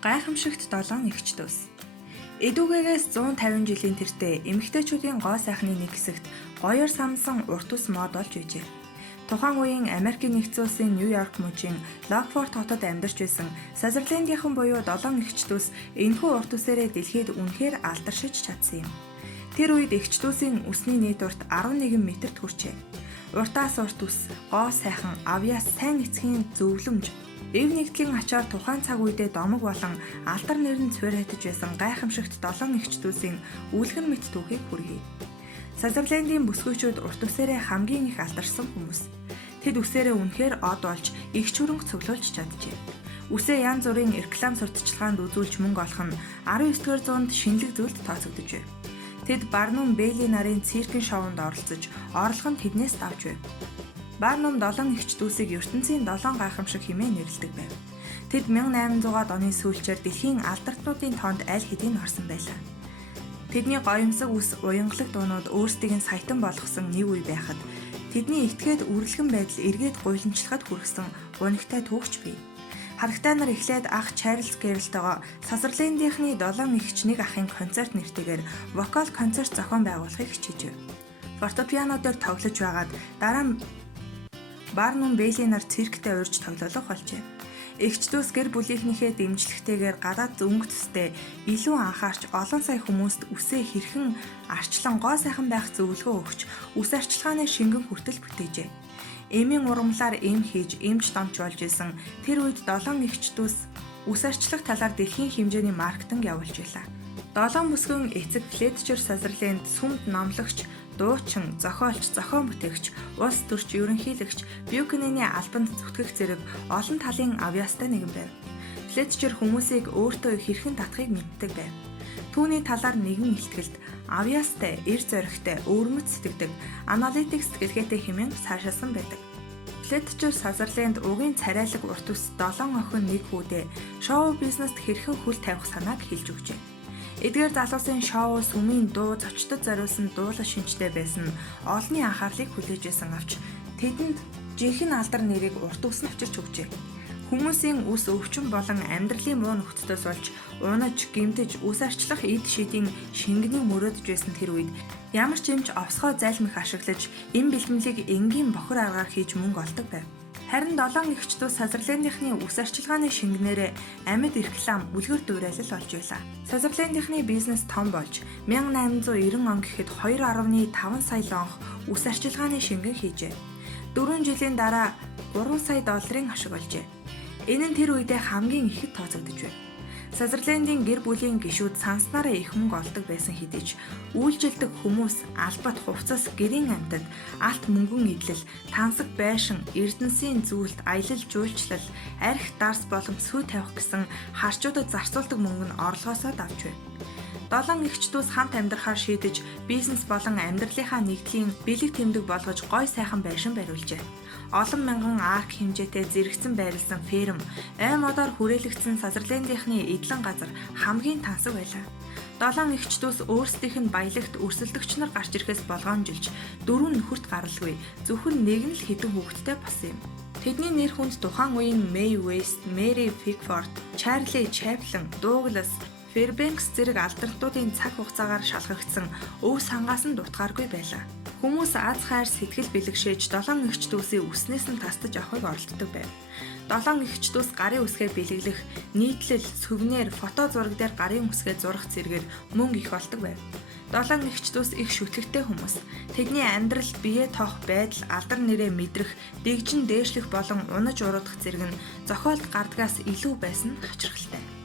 Гайхамшигт 7 эгч дус. Эдүгээс 150 жилийн тэртээ эмэгтэйчүүдийн гоо сайхны нэг хэсэгт гоёор самсан урт ус мод болж байжээ. Тухайн үеийн Америкийн нэгдсэн улсын Нью-Йорк мужийн Локфорд хотод амьдарч байсан Сазерлендийнхан буюу 7 эгч дус энэхүү урт усээрээ дэлхийд үнэхээр алдаршиж чадсан юм. Тэр үед эгч дүүсийн усны нийт урт 11 метрт хүрчээ. Уртаас урт ус, гоо сайхан, авьяас сайн эцгийн зөвлөмж, эв нэгдлийн ачаар тухайн цаг үедээ домог болон алдар нэрэн цвэрэтэж байсан гайхамшигт 7 эгч дүүсийн үлгэр мэт түүхийг хүргэе. Сазерлендийн бүсгүйчүүд урт усээрээ хамгийн их алдарсан хүмүүс. Тэд усээрээ үнэхээр од болж их чүрэнг цуглуулж чаджээ. Үсээ янз бүрийн реклам сурталчилгаанд үзүүлж мөнгө олох нь 19-р зуунд шинэлэг зүйлд тооцогдож байв. Тэд Барнум Бэйли нарын циркийн шоунд оролцож, орлого нь тэднээс давж байв. Барнум 7 эгч дүүсийг ертөнцийн 7 гайхамшиг хэмээн нэрлэдэг байв. Тэд 1800-аад оны сүүлчээр дэлхийн алдартнуудын тоонд аль хэдийн орсон байлаа. Тэдний гоёмсог ус уянгалаг дуунууд өөрсдийг нь саятан болгосон нэг үе байхад тэдний этгээд үрлэгэн байдал эргээд гуйламжлахад хүргэсэн гунигтай түүхч бий. Харагтай нар эхлээд ах Чарльз Гэрэлтэйгоо Сазерлендийнхны 7 эгч нэг ахын концерт нэртэйгээр вокал концерт зохион байгуулахыг хичээжээ. Фортепиано дээр тоглож байгаад дараа Барнум Бэйли нар цирктэй урьж тоглох болжээ. Эгч дүүс гэр бүлийнхнийхээ дэмжлэгтэйгээр гадаад өнгө төстэй илүү анхаарч олон сая хүмүүст үсээ хэрхэн арчлан гоо сайхан байх зөвлөгөө өгч үс арчилгааны шингэн хүртэл бүтээжээ. Эмийн урамлаар эм хийж эмч домч болж исэн тэр үед 7 эгч дүүс үс арчлах талаар дэлхийн хэмжээний маркетинг явуулж байлаа. 7 бүсгүйн эцэг Флетчер Сазерленд сүмд номлогч, дуучин, зохиолч, зохион бүтээгч, улс төрч ерөнхийлөгч, Бюкенений албанд зүтгэх зэрэг олон талын авьяастай нэгэн байв. Флетчер хүмүүсийг өөртөө хэрхэн татахыг мэддэг байв. Түүний талаар нэгэн илтгэлд авьяастай, эр зоригтой, өвөрмөц сэтгэдэг, аналитик сэтгэлгээтэй хэмээн цаашаасан байдаг. Флетчер Сазерленд угийн царайлаг урт ус 7 охин нэг хүүдээ шоу бизнест хэрхэн хөл тавих санааг хэлж өгчээ. Эдгээр залуусын шоу сүмийн дуу зочдод зориулсан дуулал шинжтэй байсан олонний анхаарлыг хүлээж байсан авч тэдэнд жинхэнэ алдар нэрийг урт ус нь авчирч өгчээ. Хүмүүсийн үс өвчин болон амьдралын муу нөхцөлөөс болж унаж, гэмтэж, үс арчлах эд шидийн шингэнийг мөрөөдөж байсан тэр үед ямар ч юмч овсгой зайлмих ашиглаж эм бэлтгэлийг энгийн бохир аргаар хийж мөнгө олдог байв. Харин 7 эгч дүүс Сазерлендийнхны үс арчилгааны шингэнээрээ амьд реклам, үлгэр дуурайлал болж байлаа. Сазерлендийнхны бизнес том болж 1890 он гэхэд 2.5 сая лонх үс арчилгааны шингэн хийжээ. 4 жилийн дараа 3 сая долларын ашиг олжээ. Энэ нь тэр үедээ хамгийн ихэд тооцогдож байв. Сазерлендийн гэр бүлийн гишүүд санснараа их мөнгө олдог байсан хэдий ч үйлчлдэг хүмүүс албат хувцас гэрийн амьтад алт мөнгөн идэл тансаг байшин эрдэнсийн зүйлд аялал жуулчлал арх дарс болон сүү тавих гэсэн харчуудад зарцуулдаг мөнгө нь орлогоосоо давж байв. 7 эгч дүүс хамт амьдрахаар шийдэж бизнес болон амьдралынхаа нэгдлийн бэлэг тэмдэг болгож гой сайхан байшин бариулжээ. Олон мянган арк хэмжээтэй зэрэгцэн байрласан ферм, ой модоор хүрээлэгдсэн Сазерлендийнхны эдлэн газар хамгийн тансаг байлаа. 7 эгч дүүс өөрсдийнх нь баялагт өрсөлдөгч нар гарч ирэхээс болгоомжилж 4 нөхөрт гаралгүй зөвхөн нэг нь л хэдэн хүүхэдтэй болсон юм. Тэдний нэр хүнд тухайн үеийн Мэй Вест, Мэри Пикфорд, Чарли Чаплин, Дуглас Фэрбэнкс зэрэг алдартуудын цаг хугацаагаар шалгагдсан өв сангаас нь дутгааргүй байлаа. Хүмүүс аз хайр сэтгэл бэлэгшээж 7 эгч дүүсийн үснээс нь тасдаж авахыг оролддог байв. 7 эгч дүүс гарын үсгээ бэлэглэх, нийтлэл, сүвнээр, фото зураг дээр гарын үсгээ зурах зэргээр мөнгө их олдог байв. 7 эгч дүүс их шүтлэгтэй хүмүүс. Тэдний амьдрал, бие тоох байдал, алдар нэрээ мэдрэх, дэгжин дээшлэх болон унаж уруудах зэрэг нь зохиолд гардгаас илүү байсан нь хачирхалтай.